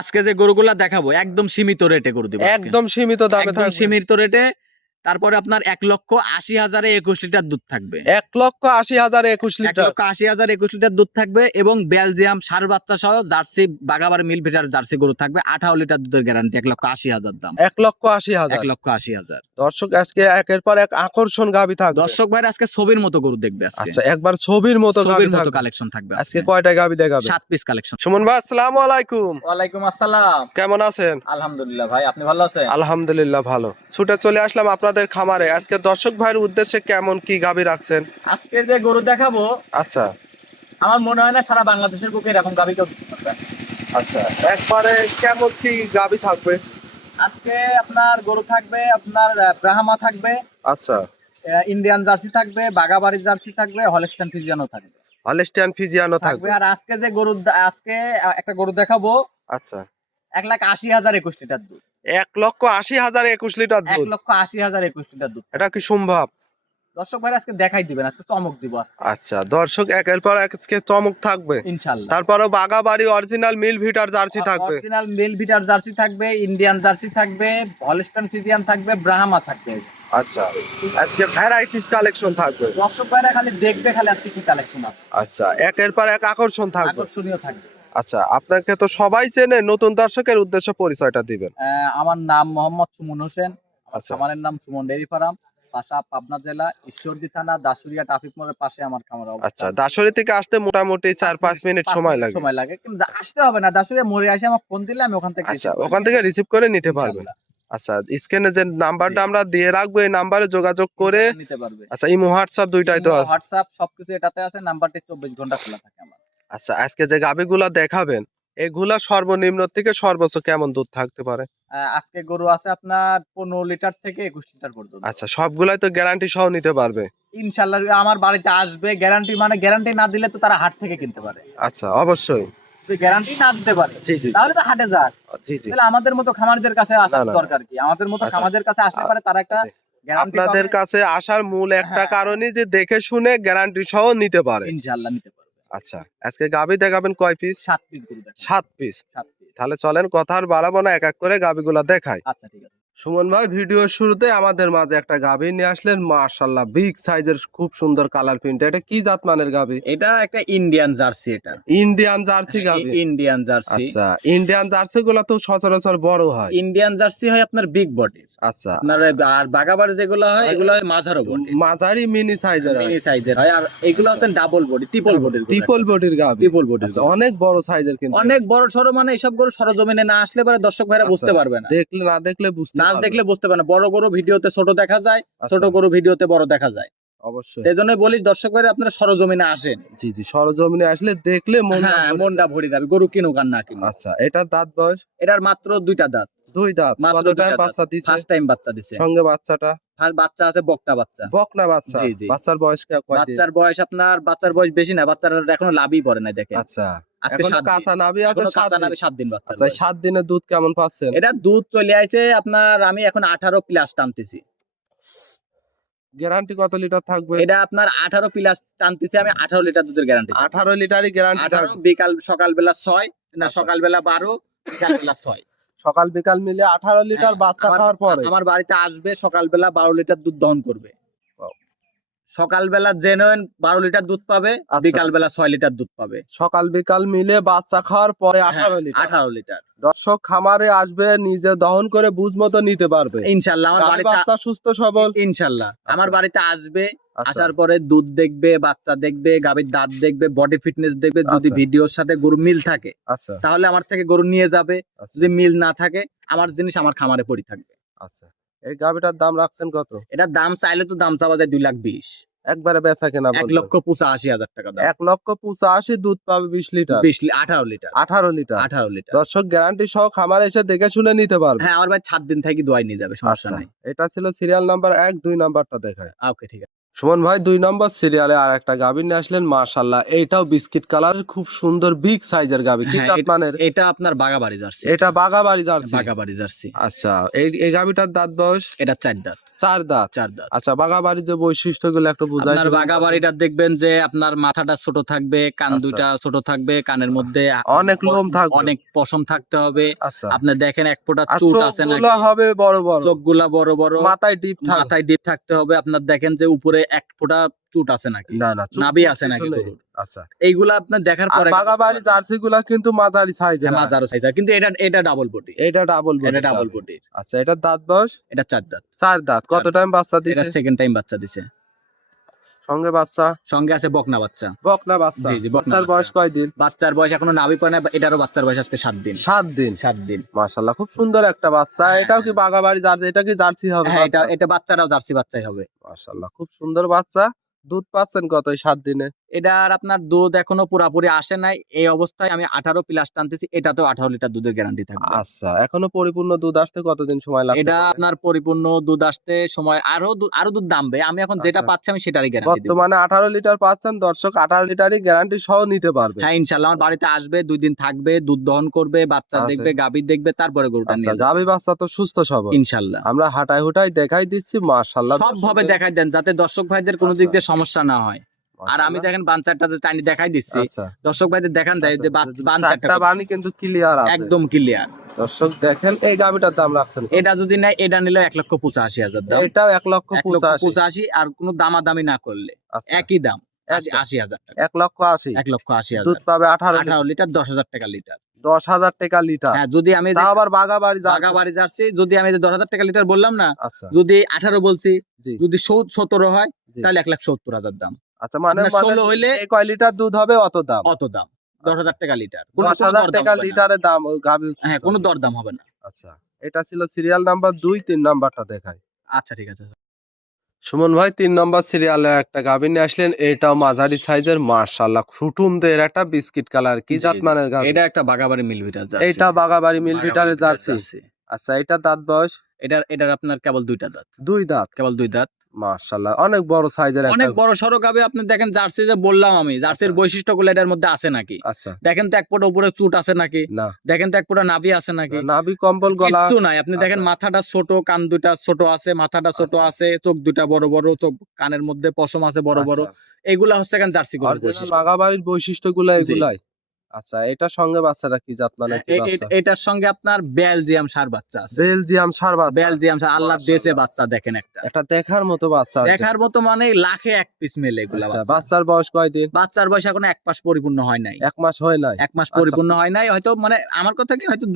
আজকে যে গরুগুলা দেখাবো একদম সীমিত রেটে গরু দিব, একদম সীমিত দামে একদম থাকবে। সীমিত রেটে। তারপরে আপনার 1,80,000-এ 21 লিটার দুধ থাকবে। 1,80,000 21 লিটার। 1,80,000 21 লিটার দুধ থাকবে এবং বেলজিয়াম ষাঁড় বাচ্চা সহ জার্সি বাগাবার মিল ভিটার জার্সি গরু থাকবে। 18 লিটার দুধের গ্যারান্টি। 1,80,000 দাম। 1,80,000। 1,80,000। দর্শক আজকে একের পর এক আকর্ষণ গাবি থাকবে। দর্শক ভাইরা আজকে ছবির মতো গরু দেখবে। আজকে আচ্ছা, একবার ছবির মতো গাবি ছবির মতো থাকবে। কালেকশন থাকবে। আজকে কয়টা গাবি দেখাবে? 7 পিস কালেকশন। সুমন ভাই, আসসালামু আলাইকুম। ওয়ালাইকুম আসসালাম। কেমন আছেন? আলহামদুলিল্লাহ ভাই, আপনি ভালো আছেন? আলহামদুলিল্লাহ ভালো। ছুটে চলে আসলাম আপনাদের খামারে। আজকে দর্শক ভাইয়ের উদ্দেশ্যে কেমন কি গাবি রাখছেন? আজকে যে গরু দেখাবো, আচ্ছা আমার মনে হয় না সারা বাংলাদেশের বুকে এরকম গাবি কেউ দিতে পারবে। আচ্ছা, একবারে কেমন কি গাবি থাকবে? আজকে আপনার গরু থাকবে, আপনার ব্রাহ্মা থাকবে, আচ্ছা, ইন্ডিয়ান জার্সি থাকবে, বাগাবাড়ি জার্সি থাকবে, হলস্টাইন ফ্রিজিয়ানও থাকবে। হলস্টাইন ফ্রিজিয়ানও থাকবে। আর আজকে যে গরু আজকে একটা গরু দেখাবো, আচ্ছা, 1,80,000 21 লিটার দুধ। 1,80,000 21 লিটার দুধ। 1,80,000 21 লিটার দুধ। এটা কি সম্ভব? দর্শক ভাই আজকে দেখাই দিবেন, আজকে চমক দিব আজকে। আচ্ছা, দর্শক একের পর এক আজকে চমক থাকবে ইনশাআল্লাহ। তারপরও বাগাবাড়ি অরিজিনাল মিল ভিটার জার্সি থাকবে। অরিজিনাল মেল ভিটার জার্সি থাকবে, ইন্ডিয়ান জার্সি থাকবে, হলস্টাইন ফ্রিজিয়ান থাকবে, ব্রাহ্মা থাকবে। আচ্ছা, আজকে ভ্যারাইটিস কালেকশন থাকবে। দর্শক ভাইরা খালি দেখবে, খালি আজকে কি কালেকশন আছে। আচ্ছা, একের পর এক আকর্ষণ থাকবে। আকর্ষণীয় থাকবে। আচ্ছা, আপনাকে তো সবাই চেনে, নতুন দর্শকের উদ্দেশ্যে পরিচয়টা দিবেন। আমার নাম মোহাম্মদ সুমন হোসেন। আচ্ছা, আমার নাম সুমন ডেইরি ফার্ম, পাশা পাবনা জেলা, ঈশ্বরদী থানা, দাসুরিয়া ট্রাফিক মোড়ের পাশে আমার খামার আচ্ছা, অবস্থান। দাসরি থেকে আসতে মোটামুটি 4-5 মিনিট সময় লাগে। সময় লাগে, কিন্তু আসতে হবে না, দাসুরিয়া মোড়ে আসে আমাকে ফোন দিলে আমি ওখান থেকে আচ্ছা, ওখান থেকে রিসিভ করে নিতে পারবেন। ইনশাআল্লাহ আচ্ছা, স্ক্রিনে যে নাম্বারটা আমরা দিয়ে রাখবো, এই নাম্বারে যোগাযোগ করে নিতে পারবে। আচ্ছা, ইমো হোয়াটসঅ্যাপ দুইটাই তো আছে। হোয়াটসঅ্যাপ সবকিছু এটাতে আছে, নাম্বারটি 24 ঘন্টা খোলা থাকে আমার। আচ্ছা, আজকে যে গাবিগুলা দেখাবেন এগুলা সর্বনিম্ন থেকে সর্বোচ্চ কেমন দুধ থাকতে পারে? আজকে গরু আছে আপনার 15 লিটার থেকে 21 লিটার পর্যন্ত। আচ্ছা, সবগুলাই তো গ্যারান্টি সহ নিতে পারবে? ইনশাআল্লাহ আমার বাড়িতে আসবে, গ্যারান্টি মানে গ্যারান্টি না দিলে তো তারা হাট থেকে কিনতে পারে। আচ্ছা, অবশ্যই। যদি গ্যারান্টি না দিতে পারে জি জি তাহলে তো হাটে যাক। জি জি। তাহলে আমাদের মতো খামারদের কাছে আসার না, না। দরকার কি? আমাদের মতো আচ্ছা। খামারদের কাছে আসলে পারে তারা একটা আচ্ছা, গ্যারান্টি আপনাদের পাবে। কাছে আসার মূল একটা হ্যাঁ। কারণই যে দেখে শুনে গ্যারান্টি সহ নিতে পারে। ইনশাআল্লাহ নিতে পারবে। আচ্ছা, আজকে গাবি দেখাবেন কয় পিস? 7 পিস গরু দেখেন। 7 পিস। 7 পিস। তাহলে চলেন কথা আর বাড়াবো না, এক এক করে গাবিগুলা দেখাই। আচ্ছা ঠিক আছে। সুমন ভাই, ভিডিওর শুরুতে আমাদের মাঝে একটা গাবি নিয়ে আসলেন, মাশাআল্লাহ বিগ সাইজের, খুব সুন্দর কালার প্রিন্ট। এটা কি জাত মানের গাবি? এটা একটা ইন্ডিয়ান জার্সি। এটা ইন্ডিয়ান জার্সি গাবি। Indian jersey. আচ্ছা, ইন্ডিয়ান জার্সি গুলা তো সচরাচর বড় হয়। ইন্ডিয়ান জার্সি হয় আপনার বিগ বডি। আচ্ছা, আপনার আর বাগাবাড়ি যেগুলো হয় এগুলো হয় মাঝারো বডি, মাঝারি মিনি সাইজের হয়। মিনি সাইজের হয়। আর এগুলো হচ্ছে ডাবল বডি, ট্রিপল বডির। ট্রিপল বডির গাবি। ট্রিপল বডির। আচ্ছা, অনেক বড় সাইজের কিন্তু। অনেক বড় সরো, মানে এইসব গরু সরজমিনে না আসলে পরে দর্শক ভাইরা বুঝতে পারবে না। দেখলে না দেখলে বুঝতে না পারবে। দেখলে বুঝতে পারে না। বড় গরু ভিডিওতে ছোট দেখা যায়, ছোট আচ্ছা। গরু ভিডিওতে বড় দেখা যায়। অবশ্যই। এই জন্য বলি দর্শক ভাইরা আপনারা সরজমিনে আসেন। জি জি, সরজমিনে আসলে দেখলে মনটা ভরে যাবে, গরু কিনুক আর না কিনুক। আচ্ছা, এটা দাঁত বয়স? এটার মাত্র 2টা দাঁত। 2 দাঁত। মাত্র কত 2টা টাইম দাঁত। বাচ্চা দিছে? ফার্স্ট টাইম বাচ্চা দিছে। সঙ্গে বাচ্চাটা? আর বাচ্চা আছে বকটা বাচ্চা। বকনা বাচ্চা? জি, জি। বাচ্চার বয়স কয় দিন? বাচ্চার বয়স বেশি না, বাচ্চার এখনো লাভই পড়ে নাই দেখেন। আচ্ছা, আজকে এখনো 7 দিন। কাঁচা নাভি আছে, এখনো 7 কাঁচা দিন। নামে 7 দিন বাচ্চা। আচ্ছা, 7 দিনের দুধ কেমন পাচ্ছেন? এটা দুধ চলে আইছে আপনার, আমি এখন 18 প্লাস টানতেছি। গ্যারান্টি কত লিটার থাকবে? এটা আপনার 18 প্লাস টানতেছি আমি, 18 লিটার দুধের গ্যারান্টি। 18 লিটারই গ্যারান্টি 18 থাকবে। সকাল বেলা 6 না, আচ্ছা। সকাল বেলা 12, বিকাল বেলা 6। সকাল বিকাল মিলে 18 লিটার বাচ্চা খাওয়ার পরে আমার বাড়িতে আসবে, সকাল বেলা 12 লিটার দুধ দহন করবে। Wow. সকাল বেলা জেনুইন 12 লিটার দুধ পাবে, আচ্ছা। বিকাল বেলা 6 লিটার দুধ পাবে। সকাল বিকাল মিলে বাচ্চা খাওয়ার পরে 18 লিটার। 18 লিটার। দর্শক খামারে আসবে, নিজে দহন করে বুঝ মতো নিতে পারবে। ইনশাআল্লাহ আমার গাভী বাড়িতে বাচ্চা সুস্থ সবল। ইনশাআল্লাহ আমার বাড়িতে আসবে, আচ্ছা। আসার পরে দুধ দেখবে, বাচ্চা দেখবে, গাভীর দাঁত দেখবে, বডি ফিটনেস দেখবে। যদি আচ্ছা। ভিডিওর সাথে গরু মিল থাকে আচ্ছা তাহলে আমার থেকে গরু নিয়ে যাবে, আচ্ছা যদি মিল না থাকে আমার জিনিস আমার খামারে পড়ে থাকবে। আচ্ছা। এই গাভিটার দাম রাখছেন কত? এটার দাম চাইলে তো দাম চাওয়া যায় 2,20,000। একবারে বেচা কেনা বলবেন? 1,85,000 টাকা দাম। 1,85,000 দুধ পাবে 20 লিটার। 18 লিটার। 18 লিটার। 18 লিটার। দর্শক গ্যারান্টি সহ খামারে এসে দেখে শুনে নিতে পারবে। হ্যাঁ, আমার ভাই 7 দিন থেকে দোয়াই নিয়ে যাবে, সমস্যা আচ্ছা, নাই। এটা ছিল সিরিয়াল নাম্বার 1, 2 নাম্বারটা দেখায়। ওকে ঠিক আছে। সুমন ভাই 2 নম্বর সিরিয়ালে আর একটা গাভী নিয়ে আসলেন মাশাআল্লাহ, এইটাও বিস্কিট কালারের খুব সুন্দর বিগ সাইজের গাভী, কি হ্যাঁ, জাত মানের? এটা আপনার বাগাবাড়ি জার্সি। এটা বাগাবাড়ি জার্সি। বাগাবাড়ি জার্সি। আচ্ছা, এই গাভীটার দাঁত বয়স? এটা 4 দাঁত। 4 দাঁত। 4 দাঁত। আচ্ছা, বাগাবাড়ির যে বৈশিষ্ট্যগুলো একটু বুঝাই আপনার দিবেন? বাগাবাড়িটা দেখবেন যে আপনার মাথাটা ছোট থাকবে, কান আচ্ছা। দুইটা ছোট থাকবে, কানের মধ্যে অনেক লোম থাকবে। অনেক পশম থাকতে হবে। আচ্ছা, আপনি দেখেন এক ফোঁটা আর চুট আছে নাকি, চোখগুলো হবে বড় বড়, চোখগুলা বড় বড়, মাথায় ডিপ থাকবে। মাথায় ডিপ থাকতে হবে। আপনার দেখেন যে উপরে এক ফোঁটা চুট আছে নাকি, না না, চোখ নাভি কোনো আছে কিছু নাকি নেই। গরুর। আচ্ছা, এইগুলা আপনার দেখার আর পরে বাগাবাড়ি জার্সিগুলা কিন্তু মাঝারি সাইজের। মাজারও সাইজ, কিন্তু এটা ডাবল বডি। এটা ডাবল বডি। এটা ডাবল বডি। আচ্ছা, এটার দাঁত বয়স? এটা 4 দাঁত। 4 দাঁত। কত 4 টাইম বাচ্চা এটা দিছে? সেকেন্ড টাইম বাচ্চা দিছে। সঙ্গে বাচ্চা? সঙ্গে আছে বকনা বাচ্চা। বকনা বাচ্চা। জি, জি, বকনা বাচ্চার বয়স বাচ্চা। কয়দিন? বাচ্চার বয়স এখনো নাভি পায় না, এটারও বাচ্চার বয়স আজকে 7 দিন। 7 দিন। 7 দিন। মাশাআল্লাহ, খুব সুন্দর একটা বাচ্চা। এটাও কি বাগাবাড়ি জার্সি? এটা কি জার্সি হবে? হ্যাঁ, এটা বাচ্চাটাও জার্সি বাচ্চাই হবে। মাশাআল্লাহ, খুব সুন্দর বাচ্চা। দুধ পাচ্ছেন কত এই 7 দিনে? এটার আপনার দুধ এখনো পুরাপুরি আসে নাই, এই অবস্থায় আমি 18 প্লাস টানতেছি। এটাতেও 18 লিটার দুধের গ্যারান্টি থাকবে। আচ্ছা, এখনো পরিপূর্ণ দুধ আসতে কতদিন সময় লাগবে? এটা আপনার পরিপূর্ণ দুধ আসতে সময় আরো দুধ দামবে। আমি এখন যেটা আচ্ছা। পাচ্ছি আমি সেটারই গ্যারান্টি দেব। বর্তমানে 18 লিটার পাচ্ছেন, দর্শক 18 লিটারই গ্যারান্টি সহ নিতে পারবে। হ্যাঁ, ইনশাআল্লাহ আমার বাড়িতে আসবে, 2 দিন থাকবে, দুধ দহন করবে, বাচ্চা আচ্ছা। দেখবে, গাভী দেখবে, তারপরে গরুটা আচ্ছা, নিয়ে যাবে গাভী বাচ্চা তো সুস্থ সবল। ইনশাআল্লাহ। আমরা হাঁটাই হুটাই দেখাই দিচ্ছি। মাশাআল্লাহ, সব ভাবে দেখাই দেন যাতে দর্শক ভাইদের কোনো আচ্ছা। দিক দিয়ে সমস্যা না হয়। আর আমি দেখেন বানচারটা যে টানি দেখাই দিচ্ছি, আচ্ছা, দর্শক ভাইদের দেখান যায় যে বানচারটা চারটা বানি কিন্তু ক্লিয়ার আছে। একদম ক্লিয়ার। দর্শক দেখেন, এই গাভীটার দাম রাখছেন কত? এটা যদি নেয়, এটা নিলে 1,85,000 দাম। এটাও 1,85,000। 1,85,000 আর কোনো দামাদামি না করলে আচ্ছা, একই দাম, একদম। 80,000 টাকা। 1,80,000। 1,80,000 দুধ পাবে 18 18 লিটার, 10,000 টাকা লিটার। 10,000 টাকা লিটার। হ্যাঁ, যদি আমি তাও আবার বাগাবাড়ি জার্সি। বাগাবাড়ি জার্সি, যদি আমি 10,000 টাকা লিটার বললাম না, আচ্ছা, যদি 18 বলছি, জি, যদি 17 হয় জি। তাহলে 1,70,000 দাম। আচ্ছা, মানে আপনার 16 হইলে যে কয় লিটার দুধ হবে অত দাম। অত দাম, 10,000 টাকা লিটার। কোনো 10,000 দরদাম টাকা হবে না। লিটারের দাম ওই গাভী। হ্যাঁ, কোনো দরদাম হবে না। আচ্ছা, এটা ছিল সিরিয়াল নাম্বার 2। 3 নাম্বারটা দেখাই। আচ্ছা, ঠিক আছে। সুমন ভাই 3 নম্বর সিরিয়ালে একটা গাভী নিয়ে আসলেন, এটাও মাঝারি সাইজের। মাশাআল্লাহ, সুটুমদের একটা বিস্কিট কালার, কি জি, জাত জি। মানের গাভী? এটা একটা বাগাবাড়ি মিল ভিটার জার্সি। এটা বাগাবাড়ি মিল ভিটারের বাগাবাড়ি জার্সি। জার্সি। আচ্ছা, এটা দাঁত বয়স? এটার আপনার কেবল 2টা দাঁত। 2 দাঁত। কেবল 2 দাঁত। মাশাআল্লাহ, অনেক বড় সাইজের একটা। অনেক বড় সড়ো গাভী। আপনি দেখেন জার্সি যে বললাম আমি, জার্সির আচ্ছা। বৈশিষ্ট্যগুলো এটার মধ্যে আছে নাকি? আচ্ছা, দেখেন তো এক ফোঁটা উপরে চুট আছে নাকি? না, দেখেন তো এক ফোঁটা নাভি আছে নাকি? নাভি কম্বল গলা কিচ্ছু নাই। আপনি দেখেন আচ্ছা। মাথাটা ছোট, কান দুটা ছোট আছে, মাথাটা ছোট আচ্ছা। আছে, চোখ দুটা বড় বড়, চোখ কানের মধ্যে পশম আছে বড় বড়। আচ্ছা। এগুলা হচ্ছে কেন জার্সি গরুর অরিজিনাল বৈশিষ্ট্য। বাগাবাড়ির বৈশিষ্ট্যগুলো জি। এগুলাই। আচ্ছা, এটার সঙ্গে বাচ্চাটা কি জাত মানে, কি বাচ্চা? এটার সঙ্গে আপনার বেলজিয়াম ষাঁড় বাচ্চা আছে। বেলজিয়াম ষাঁড় বাচ্চা। বেলজিয়াম ষাঁড়, আল্লাহ দেশে বাচ্চা দেখেন একটা। এটা দেখার মতো বাচ্চা হয়েছে। দেখার মতো মানে লাখে এক পিস মেলে এগুলা আচ্ছা, বাচ্চা। বাচ্চার বয়স কয়দিন? বাচ্চার বয়স এখন 1 মাস পরিপূর্ণ হয় নাই। 1 মাস হয় নাই। 1 মাস আচ্ছা। পরিপূর্ণ হয় নাই। হয়তো মানে আমার কথা কি, হয়তো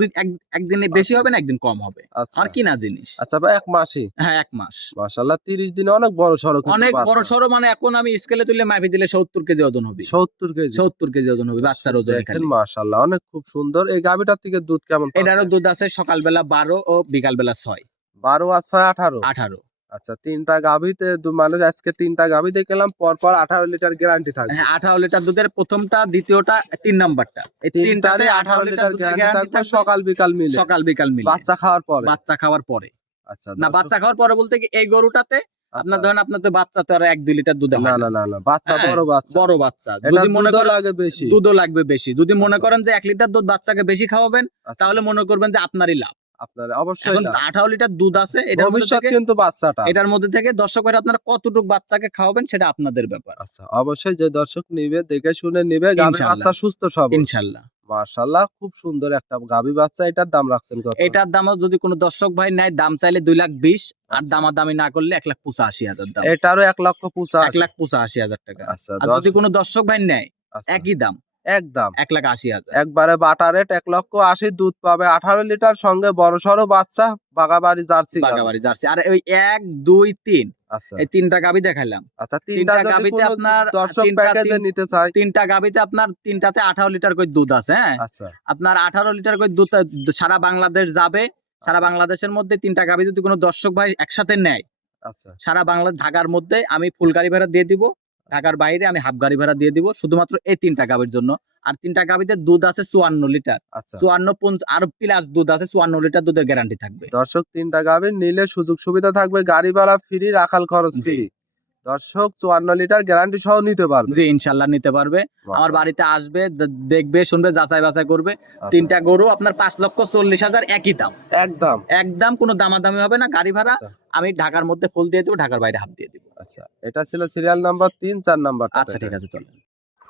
একদিনে বেশি আচ্ছা। হবে না, একদিন কম হবে। আচ্ছা, আর কিনা জিনিস। আচ্ছা ভাই, 1 মাসই? হ্যাঁ, 1 মাস। মাশাআল্লাহ, 30 দিনে অনেক বড় সড়ো কিন্তু অনেক বাচ্চা। বড় সড়ো, মানে এখন আমি স্কেলে তুলে মাপি দিলে 70 কেজি ওজন হবে। 70 কেজি। 70 কেজি ওজন হবে বাচ্চার ওজন দেখেন, খালি। মাশাআল্লাহ, অনেক খুব সুন্দর। এই গাভীটার থেকে দুধ কেমন এটারও পাচ্ছেন? দুধ আছে সকালবেলা 12 ও বিকালবেলা 6। 12 আর 6 18। 18। আচ্ছা, 3টা গাভীতে মানে আজকে 3টা গাভী দেখলাম, পরপর 18 লিটার গ্যারান্টি থাকবে। হ্যাঁ, 18 লিটার দুধের প্রথমটা, দ্বিতীয়টা, 3 নাম্বারটা। এই 3টাতে 18 লিটার দুধের গ্যারান্টি থাকবে, থাকবে। সকাল বিকাল মিলে। সকাল বিকাল মিলে। বাচ্চা খাওয়ার পরে। বাচ্চা খাওয়ার পরে। আচ্ছা, না, দর্শক- বাচ্চা খাওয়ার পরে বলতে কি, এই গরুটাতে আপনার আচ্ছা। ধরেন আপনার তো বাচ্চা তো আর 1-2 লিটার দুধ হয় না না। না না না, বাচ্চা হ্যাঁ, বড় বাচ্চা। বড় বাচ্চা। এটা যদি মনে দুধও করেন লাগে বেশি। দুধও লাগবে বেশি, যদি মনে আচ্ছা। করেন যে 1 লিটার দুধ বাচ্চাকে বেশি খাওয়াবেন, আচ্ছা, তাহলে মনে করবেন যে আপনারই লাভ। আপনার অবশ্যই এখন না। 18 লিটার দুধ আছে, এটার মধ্যে ভবিষ্যৎ থেকে কিন্তু বাচ্চাটা। এটার মধ্যে থেকে দর্শকের আপনারা কতটুকু বাচ্চাকে খাওয়াবেন সেটা আপনাদের ব্যাপার। আচ্ছা, অবশ্যই যে দর্শক নিবে, দেখে শুনে নিবে। গাভী ইনশাআল্লাহ। বাচ্চা সুস্থ সবল। ইনশাআল্লাহ। মাশাআল্লাহ, খুব সুন্দর একটা গাভী বাচ্চা। এটার দাম রাখছেন কত? এটার দামও যদি কোনো দর্শক ভাই নেয়, দাম চাইলে 2,20,000, আর আচ্ছা। দামাদামি না করলে 1,85,000 দাম। এটারও 1,85,000। 1,85,000 টাকা। আচ্ছা, আর যদি কোনো দর্শক ভাই নেয়, আচ্ছা, একই দাম, একদম 1,80,000। একবারে বাটা রেট 1,80,000। দুধ পাবে 18 লিটার, সঙ্গে বড় সড়ো বাচ্চা, বাগাবাড়ি জার্সি গাভী। বাগাবাড়ি জার্সি। আর ওই 1, 2, 3 আচ্ছা, এই 3টা গাভী দেখাইলাম। আচ্ছা, 3টা তিনটা যদি গাভীতে কোনো আপনার দর্শক 3টা প্যাকেজে নিতে চায়। 3টা গাভীতে আপনার 3টাতে 18 লিটার করে দুধ আছে। হ্যাঁ, আচ্ছা, আপনার 18 লিটার করে দুধ সারা বাংলাদেশ যাবে। সারা আচ্ছা। বাংলাদেশের মধ্যে 3টা গাভী যদি কোনো দর্শক ভাই একসাথে নেয়, আচ্ছা, সারা বাংলা ঢাকার মধ্যে আমি ফুল গাড়ি ভাড়া দিয়ে দিব, ঢাকার বাইরে আমি হাফ গাড়ি ভাড়া দিয়ে দিব, শুধুমাত্র এই 3টা গাভীর জন্য। আর 3টা গাভীতে দুধ আছে 54 লিটার। আচ্ছা। 54 আর প্লাস দুধ আছে, 54 লিটার দুধের গ্যারান্টি থাকবে। দর্শক 3টা গাভী নিলে সুযোগ সুবিধা থাকবে, গাড়ি ভাড়া ফ্রি, রাখাল খরচ জি। ফ্রি। দর্শক 54 লিটার গ্যারান্টি সহ নিতে পারবে। জি ইনশাল্লাহ নিতে পারবে। আমার বাড়িতে আসবে, দেখবে, শুনবে, যাচাই বাছাই করবে। আচ্ছা। তিনটা গরু আপনার 5,40,000 একই দাম, একদম একদম কোনো দামাদামি হবে না। গাড়ি ভাড়া আচ্ছা। আমি ঢাকার মধ্যে ফুল দিয়ে দেবো, ঢাকার বাইরে হাফ দিয়ে দিব। আচ্ছা, এটা ছিল সিরিয়াল নাম্বার 3, 4 নাম্বার। আচ্ছা ঠিক আছে, চলেন।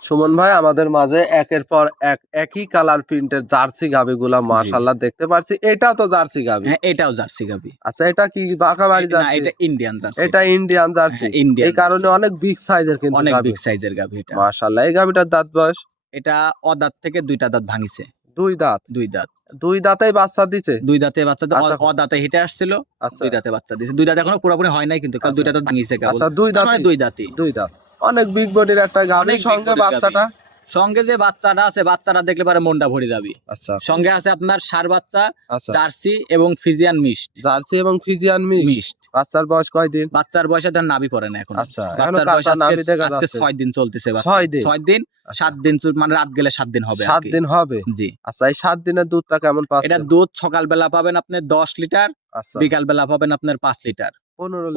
সুমন ভাই, আমাদের মাঝে একের পর এক একই কালার প্রিন্টের জার্সি গাবিগুলা মাশাআল্লাহ দেখতে পাচ্ছি। এটাও তো জার্সি গাবি? হ্যাঁ এটাও জার্সি গাবি। আচ্ছা, এটা কি বাঁকাবাড়ি না জার্সি? এটা ইন্ডিয়ান জার্সি। এটা ইন্ডিয়ান জার্সি। হ্যাঁ, ইন্ডিয়ান এই কারণে জার্সি। অনেক বিগ সাইজের কিন্তু অনেক গাবি। বিগ সাইজের গাবি এটা। মাশাআল্লাহ। এই গাবিটার দাঁত বয়স? এটা অদাঁত থেকে 2টা দাঁত ভাঙিছে। 2 দাঁত? 2 দাঁত। 2 দাঁতেই বাচ্চা দিছে? 2 দাঁতে বাচ্চা আচ্ছা। অদাঁতে হেঁটে আসছিল, আচ্ছা 2 দাঁতে বাচ্চা দিয়েছে। 2 দাঁত এখনো পুরোপুরি হয় নাই কিন্তু, কারণ আচ্ছা। 2টা দাঁত ভাঙিছে কেবল। আচ্ছা, 2 দাঁত? 2 দাঁতই। 2 দাঁত। অনেক বিগ বডির একটা গাবি। অনেক big সঙ্গে body র বাচ্চাটা? সঙ্গে যে বাচ্চাটা আছে, বাচ্চাটা দেখলে পারে মনটা ভরে যাবে। আচ্ছা। সঙ্গে আছে আপনার ষাঁড় বাচ্চা, আচ্ছা, জার্সি এবং ফিজিয়ান মিক্সড। জার্সি এবং ফিজিয়ান মিক্সড। বাচ্চার বয়স কয়দিন? বাচ্চার বয়সে ধর নাভি পড়ে না এখন। আচ্ছা, এখনো বাচ্চার বয়স কাঁচা নাভি দেখা আজকে যাচ্ছে। 6 দিন চলতেছে। 6 দিন? 6 দিন, আচ্ছা। 7 দিন মানে রাত গেলে 7 দিন হবে 7 দিন হবে? জি। আচ্ছা, এই 7 দিনের দুধটা কেমন এটা পাচ্ছেন? দুধ সকালবেলা পাবেন আপনি 10 লিটার, আচ্ছা, বিকাল বেলা পাবেন আপনার 5 লিটার,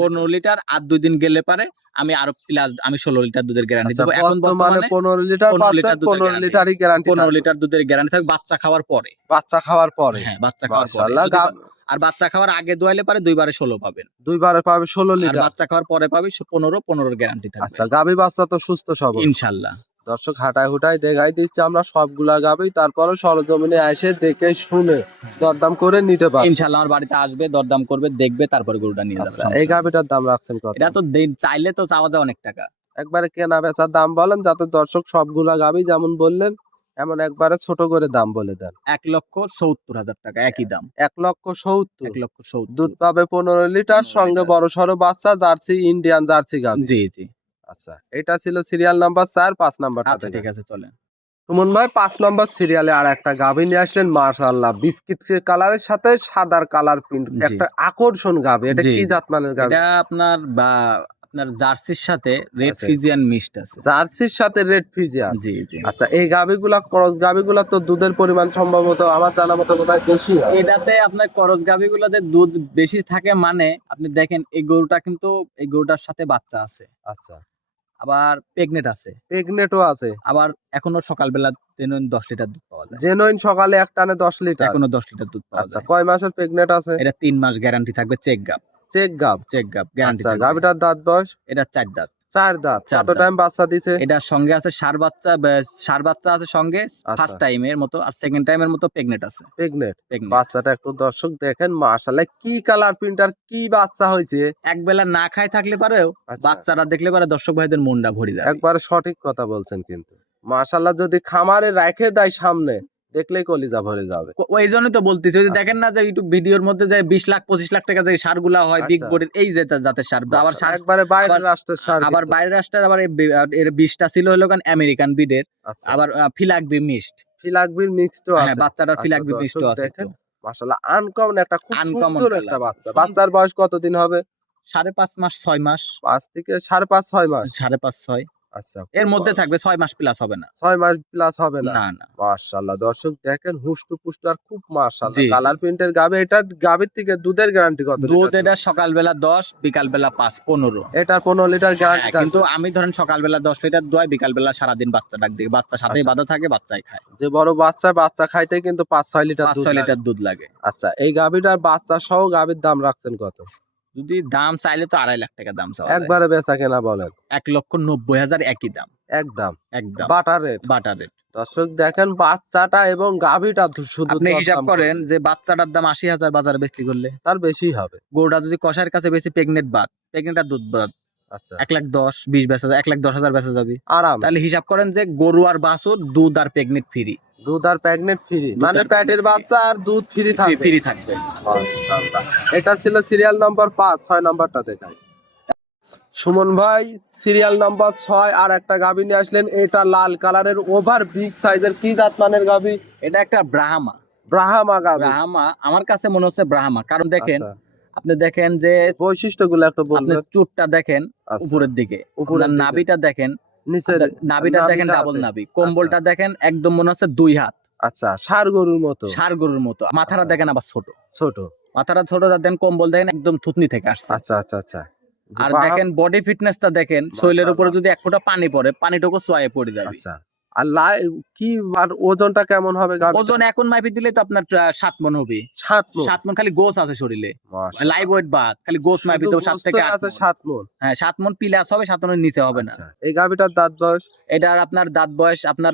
15 লিটার। আর 2 দিন গেলে পারে আমি আরো প্লাস 16 লিটার দুধের গ্যারান্টি আচ্ছা, দেবো। এখন বর্তমানে বর্তমানে 15 লিটার 15 পাচ্ছেন। লিটার দুধের 15 guarantee। লিটারই গ্যারান্টি 15 লিটার দুধের গ্যারান্টি থাকবে বাচ্চা খাওয়ার পরে। বাচ্চা খাওয়ার পরে? হ্যাঁ বাচ্চা খাওয়ার পরে। মাশাআল্লাহ। আর বাচ্চা খাওয়ার আগে দোয়াইলে পারে 2 বারে 16 পাবেন। 2 বারে পাবে 16 আর লিটার। বাচ্চা খাওয়ার পরে পাবে 15 গ্যারান্টি থাকবে আচ্ছা, গাবি বাচ্চা তো সুস্থ সবল ইনশাআল্লাহ। দর্শক। হাঁটায় হুটায় দেখাই দিচ্ছি আমরা সবগুলা গাবি, তারপরে সরজমিনে এসে দেখে শুনে দরদাম করে নিতে পারবে। ইনশাআল্লাহ আমার বাড়িতে আসবে, দরদাম করবে, দেখবে, তারপরে গরুটা নিয়ে যাবে। আচ্ছা, এই গাবিটার দাম রাখছেন কত? এটা তো চাইলে তো চাওয়া যায় অনেক টাকা। একবারে কেনা বেচার দাম বলেন, যাতে দর্শক সবগুলা গাবি যেমন বললেন এমন একবারে ছোট করে দাম বলে দেন। 1,70,000 টাকা একই দাম। 1,70,000। 1,70,000 দুধ পাবে 15 লিটার, 15 সঙ্গে লিটার। বড় সড়ো বাচ্চা, জার্সি ইন্ডিয়ান জার্সি গাবি। জি জি। আচ্ছা, এটা ছিল সিরিয়াল নাম্বার 4, 5 নাম্বারটা আচ্ছা ঠিক দেখেন। আছে, চলেন। সুমন ভাই, 5 নম্বর সিরিয়ালে আর একটা গাভী নিয়ে আসলেন। মাশাআল্লাহ, বিস্কিট কালারের সাথে সাদার কালার প্রিন্ট, জি। একটা আকর্ষণ গাভী। এটা জি, কি জি। জাত মানের গাভী? এটা আপনার জার্সির সাথে রেড আচ্ছা। ফিজিয়ান মিক্সড আছে। জার্সির সাথে রেড ফিজিয়ান? জি জি। আচ্ছা, এই গাভীগুলা ক্রস গাভীগুলা তো দুধের পরিমাণ সম্ভবত আমার জানা মতো বোধহয় বেশি হয়। এটাতে আপনার করজ গাভীগুলোতে দুধ বেশি থাকে, মানে আপনি দেখেন এই গরুটা কিন্তু এই গরুটার সাথে বাচ্চা আছে, আচ্ছা, আবার প্রেগনেন্ট আছে, প্রেগনেটও আছে। আবার এখনো সকালবেলা 10 লিটার দুধ পাওয়া যায়। জেনুইন সকালে এক টানে 10 লিটার? এখনো 10 লিটার দুধ পাওয়া আচ্ছা, যায়। কয় মাসের প্রেগনেট আছে? এটা 3 মাস গ্যারান্টি থাকবে। চেক গাব গ্যারান্টি আচ্ছা, থাকবে। গাভীটার দাঁত বয়স? এটা 4 দাঁত। 4 দাঁত। 4 কত দাঁত। টাইম বাচ্চা দিছে? এটার সঙ্গে আছে ষাঁড় বাচ্চা আছে সঙ্গে, ফার্স্ট টাইমের মতো, আর সেকেন্ড টাইমের মতো প্রেগনেন্ট আছে। প্রেগনেট প্রেগনেন্ট বাচ্চাটা একটু দর্শক দেখেন। মাশাআল্লাহ, কি কালার প্রিন্টার, কি বাচ্চা হয়েছে। এক বেলা না খায় থাকলে পারেও আচ্ছা, বাচ্চারা দেখলে পারে দর্শক ভাইদের মনটা ভরে যাবে। একবারে সঠিক কথা বলছেন কিন্তু। মাশাআল্লাহ, যদি খামারে রেখে দেয় সামনে, দেখলেই কলিজা ভরে যাবে। ওই জন্যই তো বলতেছি, ওই যে আচ্ছা। দেখেন না যে ইউটিউব ভিডিওর মধ্যে যে 20 লাখ 25 লাখ টাকা যে সারগুলা হয় বিগ আচ্ছা। বডির, এই যে জাতের সার। আবার সার একবারে বাইরের আবার- রাষ্ট্রের সার আবার কিন্তু। বাইরের রাষ্ট্রের আবার এর 20টা ছিল হলো কারণ আমেরিকান বিডের, আচ্ছা, আবার ফিলাকবি মিক্সড। ফিলাকবির মিক্সড হ্যাঁ আছে। বাচ্চাটার আচ্ছা, ফিলাকবি দর্শক মিক্সড আছে দেখেন। একটু। মাশাআল্লাহ, আনকমন একটা, খুব Uncommon সুন্দর colour। একটা বাচ্চা। বাচ্চার বয়স কতদিন হবে? 5.5 মাস 6 মাস, 5 থেকে 5.5 6 মাস। 5.5 6 আচ্ছা, এর মধ্যে থাকবে, 6 মাস প্লাস হবে না। 6 মাস প্লাস হবে না? না না। মাশাআল্লাহ, দর্শক দেখেন, হুষ্টু পুষ্টু আর খুব মাশাআল্লাহ জি, জি। কালার প্রিন্টের গাবে। এটা গাবের থেকে দুধের গ্যারান্টি কত দুধ লিটার? এটা সকালবেলা 10, বিকালবেলা 5 15। এটা 15 লিটার গ্যারান্টি হ্যাঁ, কিন্তু আমি ধরেন সকালবেলা 10 লিটার দোয়াই, বিকালবেলা সারাদিন বাচ্চা ডাক দিই, বাচ্চা সাথেই আচ্ছা। বাঁধা থাকে, বাচ্চাই খায়। যে বড় বাচ্চা খাইতে কিন্তু 5-6 লিটার 5-6 দুধ লাগে। লিটার দুধ লাগে। আচ্ছা, এই গাভীটার বাচ্চা সহ গাভীর দাম রাখছেন কত? যদি দাম চাইলে তো 2.5 লাখ টাকা দাম চাওয়া যায়। একবারে বেচা কেনা বলেন? 1,90,000 একই দাম। একদম একদম বাটার রেট। Butter rate. দর্শক দেখেন, বাচ্চাটা এবং গাভীটা শুধু আপনি দরদাম হিসাব করেন করবেন। যে বাচ্চাটার দাম 80,000 বাজারে বিক্রি করলে, তার বেশি হবে। গরুটা যদি কষার কাছে বেশি প্রেগনেন্ট আর দুধ বাদ, আচ্ছা, 1,10,20 বেচা যায়, 1,10,000 বেচা যাবে। আরাম। তাহলে হিসাব করেন যে গরু আর বাছুর দুধ আর প্রেগনেন্ট ফ্রি। দুধ আর প্রেগনেন্ট ফ্রি, দুধ মানে আর পেটের pregnant বাচ্চা আর দুধ ফ্রি থাকবে। ফ্রি থাকবে। মাশাআল্লাহ। এটা ছিল সিরিয়াল নাম্বার 5, 6 নাম্বারটা দেখাই। সুমন ভাই, সিরিয়াল নাম্বার 6 আর একটা গাভী নিয়ে আসলেন। এটা লাল কালারের ওভার বিগ সাইজের, কি জাত মানের গাভী? এটা একটা ব্রাহ্মা। ব্রাহ্মা গাভী? ব্রাহ্মা আমার কাছে মনে হচ্ছে ব্রাহ্মা, কারণ দেখেন, আচ্ছা, আপনি দেখেন যে বৈশিষ্ট্যগুলো একটু আপনি বলবেন। চুটটা দেখেন আচ্ছা, উপরের দিকে, উপরের আপনার দিকে। নাভিটা দেখেন, নিচের নাভিটা দেখেন ডাবল আছে। নাভি, কম্বলটা দেখেন একদম মনে হচ্ছে 2 হাত, আচ্ছা, ষাঁড় গরুর মতো। ষাঁড় গরুর মতো। মাথাটা আচ্ছা। দেখেন আবার ছোট, ছোট। মাথাটা ছোট, দেন কম্বল দেখেন একদম থুতনি থেকে আসছে। আচ্ছা আচ্ছা আচ্ছা, যে আর বাম- দেখেন বডি ফিটনেসটা দেখেন, শরীরের উপরে মাশাআল্লাহ। যদি এক ফোঁটা পানি পড়ে পানিটুকু সোয়ায়ে পড়ে যাবে। আচ্ছা আর কি আর ওজনটা কেমন হবে গাভীর? ওজন এখন মাপি দিলে তো আপনার 7 মণ হবে। 7 মণ। 7 মণ খালি গোছ আছে শরীরে, মাশাআল্লাহ। লাইভ ওয়েট বাদ, খালি গোছ মাপি শুধু দেবো 7 থেকে গোস্তই 8 আছে মণ। 7 মণ। হ্যাঁ 7 মণ প্লাস হবে, 7 মণের নিচে হবে না। আচ্ছা এই গাভীটার দাঁত বয়স? এটার আপনার দাঁত বয়স আপনার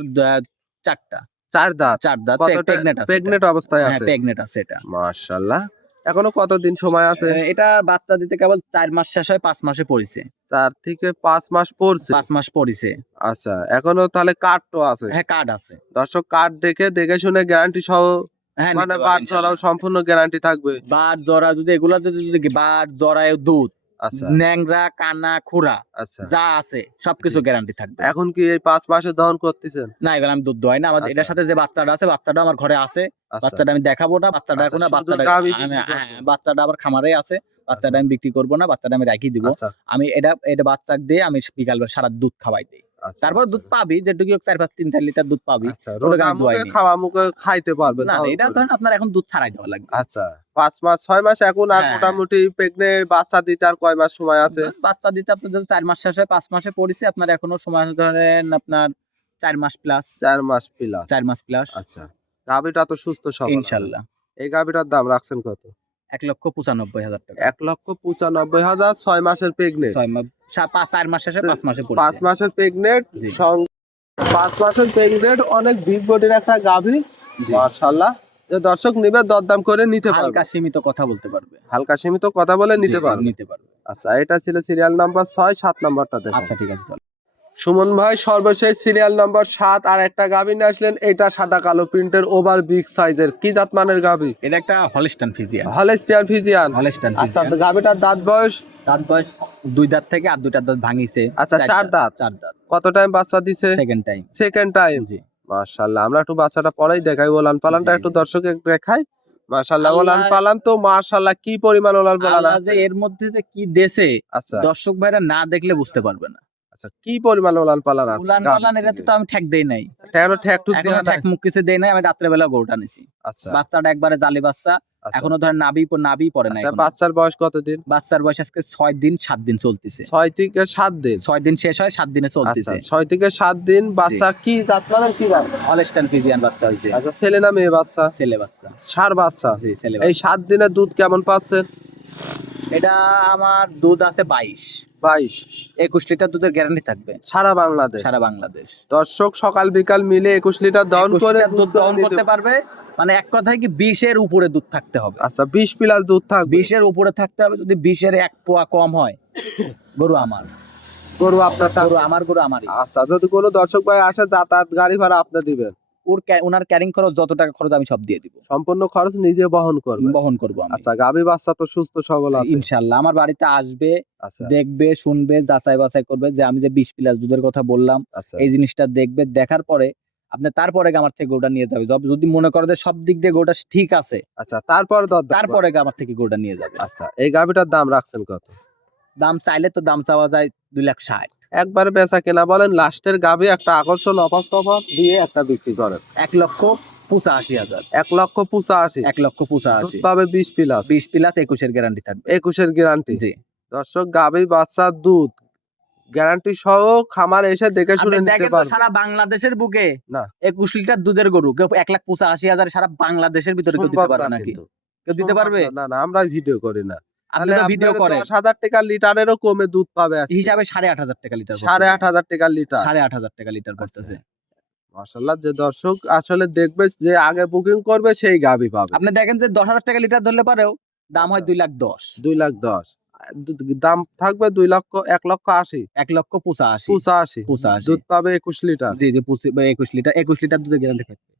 4টা। 4 দাঁত। 4 দাঁত, কতটা প্রেগনেন্ট আছে। প্রেগনেন্ট অবস্থায় হ্যাঁ আছে? প্রেগনেন্ট আছে এটা। মাশাআল্লাহ। এখনো কতদিন সময় আছে? এটা বাচ্চা দিতে কেবল 4 মাস শেষ হয়, 5 মাসে পড়িছে। 4 থেকে 5 মাস পড়ছে। 5 মাস পড়িছে। আচ্ছা এখনো তাহলে কার্ডও আছে? হ্যাঁ কার্ড আছে। দর্শক কার্ড দেখে শুনে গ্যারান্টি সহ হ্যাঁ মানে নিতে বাট পারবেন চলাও ইনশাআল্লাহ। সম্পূর্ণ গ্যারান্টি থাকবে। বাট জরা যদি এগুলা যদি বাট জরায় দুধ, আচ্ছা ন্যাংরা কানা খুরা আচ্ছা যা আছে সবকিছু জি। গ্যারান্টি থাকবে। এখন কি এই 5 মাসে দহন করতেছেন? না এগুলো আমি দুধ দোয়াই না, আমার আচ্ছা। এটার সাথে যে বাচ্চাটা আছে বাচ্চাটা আমার ঘরে আছে। আচ্ছা বাচ্চাটা আমি দেখাবো না, বাচ্চাটা আচ্ছা, এখন না, শুধু বাচ্চাটা গাভী আমি বিক্রি করবেন। হ্যাঁ বাচ্চাটা আবার খামারে আছে, বাচ্চাটা আমি বিক্রি করবো না, বাচ্চাটা আমি রাখি দিব। আচ্ছা আমি এটা বাচ্চা দিয়ে আমি বিকাল সারা দুধ খাওয়াই দিই। আচ্ছা তারপর দুধ পাবি যেটুকু 4-5-3-4 লিটার দুধ পাবি। আচ্ছা ওটা রোজা আমি দোয়াই মুখে নি। খাওয়া মুখে খাইতে পারবেন না দহন এটা করে। ধরেন আপনার এখন দুধ ছাড়াই দেওয়া লাগবে। আচ্ছা 5 মাস 6 মাস এখন আর হ্যাঁ। মোটামুটি প্রেগনেন্ট বাচ্চা দিতে আর কয় মাস সময় আছে? বাচ্চা দিতে আপনার যদি 4 মাস শেষ হয়, 5 মাসে পড়েছে, আপনার এখনো সময় আছে ধরেন আপনার 4 মাস প্লাস। 4 মাস প্লাস। 4 মাস প্লাস আচ্ছা গাভীটা তো সুস্থ সবল আছে। ইনশাআল্লাহ। এই গাভীটার দাম রাখছেন কত? 1,95,000 টাকা। 1,95,000 6 মাসের প্রেগনেন্ট। 6 মাস 4 মাস শেষে 5 মাসে 5 পড়েছে। মাসের প্রেগনেন্ট জি। 5 মাসের প্রেগনেন্ট অনেক বিগ বডির একটা গাভী। জি। মাশাআল্লাহ। যে দর্শক নিবে দরদাম করে নিতে পারবে। হালকা সীমিত কথা বলতে পারবে। হালকা সীমিত কথা বলে নিতে জি, পারবে। নিতে পারবে। আচ্ছা এটা ছিল সিরিয়াল নাম্বার 6 7 নাম্বারটা দেখুন। আচ্ছা ঠিক আছে চলো। সুমন ভাই সর্বশেষ সিরিয়াল নাম্বার 7 আর একটা গাভী নিয়ে আসলেন, এটা সাদা কালো প্রিন্টের ওভার বিগ সাইজের কি জাত মানের গাভী? এটা একটা Holstein Friesian. Holstein Friesian. Holstein আচ্ছা ফিজিয়ান। গাভীটার দাঁত বয়স? দাঁত বয়স 2 দাঁত থেকে আর 2টা দাঁত ভাঙিছে। আচ্ছা 4 দাঁত। 4 দাঁত। কত টাইম বাচ্চা দিছে? Second time. Second time. জি। মাশাআল্লাহ আমরা একটু বাচ্চাটা পরেই দেখাই, ওলান পালানটা জি, একটু জি। দর্শকে দেখাই। মাশাআল্লাহ ওলান আল্লাহ- পালান তো মাশাআল্লাহ কি পরিমাণ ওলান পালান আল্লাহ আছে। যে এর মধ্যে যে কি দেশে আচ্ছা দর্শক ভাইরা না দেখলে বুঝতে পারবে না। আচ্ছা কি পরিমাণ ওলান পালান আছে? উলান পালান এটা তো আমি ঠেক দেই নাই, এখনো ঠ্যাক টুক এখনো দেয়া নাই? ঠেক মুখ কিছু দেই নাই। আমি রাত্রে বেলা গরুটা নিছি। আচ্ছা বাচ্চাটা একবারে জালি বাচ্চা, আচ্ছা। এখনো ধরেন নাভি পড়ে নাই আচ্ছা এখনো। বাচ্চার বয়স কতদিন? বাচ্চার বয়স আজকে 6 দিন 7 দিন চলতেছে। 6 থেকে 7 দিন। 6 দিন শেষ হয়, 7 দিনে আচ্ছা চলতেছে। 6 থেকে 7 দিন বাচ্চা কি জাত মানের কি বাচ্চা? হলিস্টান ফিজিয়ান বাচ্চা হইছে। আচ্ছা ছেলে না মেয়ে বাচ্চা? ছেলে বাচ্চা। ষাঁড় বাচ্চা। জি ছেলে এই বাচ্চা। 7 দিনের দুধ কেমন পাচ্ছেন? এটা আমার দুধ আছে 22 22 লিটার দুধের গ্যারান্টি থাকবে সারা বাংলাদেশ। সারা বাংলাদেশ। দর্শক সকাল বিকাল মিলে 21 লিটার দহন 21 করে লিটার দুধ বুঝতে দহন নিতে- করতে পারবে, মানে এক কথায় কি 20 এর উপরে দুধ থাকতে হবে। আচ্ছা 20 প্লাস দুধ থাকবে। 20 এর উপরে থাকতে হবে, যদি 20 এর 1 পোয়া কম হয় গরু আমার, গরু আপনার গরু থাকবে। আমার, গরু আমারই। আচ্ছা যদি কোনো দর্শক ভাই আসে যাতায়াত গাড়ি ভাড়া আপনি দিবেন? ওনার ক্যারিং খরচ যত টাকা খরচ আমি সব দিয়ে দিব, সম্পূর্ণ খরচ নিজে বহন করবে? বহন করবো আমি আচ্ছা গাভী বাচ্চা তো সুস্থ সবল আছে? ইনশাআল্লাহ। আমার বাড়িতে আসবে, আচ্ছা দেখবে, শুনবে, যাচাই বাছাই করবে যে আমি যে 20 প্লাস দুধের কথা বললাম আচ্ছা এই জিনিসটা দেখবে, দেখার পরে আপনি তারপরে আমার থেকে গরুটা নিয়ে যাবে। যদি মনে করে যে সব দিক দিয়ে গরুটা ঠিক আছে আচ্ছা তারপর দরদাম তারপরে আমার থেকে গরুটা নিয়ে যাবে। আচ্ছা এই গাভীটার দাম রাখছেন কত? দাম চাইলে তো দাম চাওয়া যায় 2,60,000। একবারে বেচা কেনা বলেন, লাস্টের গাভী একটা আকর্ষণ অফার টফার দিয়ে একটা বিক্রি করেন। 1,85,000। 1,85,000। 1,85,000 দুধ পাবে 20 প্লাস। 20 প্লাস 21 এর গ্যারান্টি থাকবে। 21 গ্যারান্টি। জি। দর্শক গাভী বাচ্চা দুধ গ্যারান্টি সহ খামার এসে দেখে শুনে আপনি নিতে দেখেন তো পারবেন। সারা বাংলাদেশের বুকে না 21 লিটার দুধের গরু কেউ 1,85,000 সারা বাংলাদেশের ভিতরে কেউ দিতে সম্ভব পারবে না নাকি? কিন্তু। কেউ দিতে পারবে? না না আমরা ভিডিও করি না। আপনি তো ভিডিও করেন। 10,000 টাকা লিটারেরও কমে দুধ পাবে আজকে। হিসাবে 8,500 টাকা লিটার। 8,500 টাকা লিটার। 8,500 টাকা লিটার পড়তেছে। মাশাআল্লাহ যে দর্শক আসলে দেখবে যে আগে বুকিং করবে সেই গাভী পাবে। আপনি দেখেন যে 10,000 টাকা লিটার ধরলে পারেও দাম হয় আচ্ছা। 2,10,000। 2,10,000 দাম থাকবে 2 লক্ষ 1,80,000 1,85,000। 85 85 দুধ পাবে 21 লিটার। জি জি 21 লিটার 21 লিটার দুধের গ্যারান্টি থাকবে।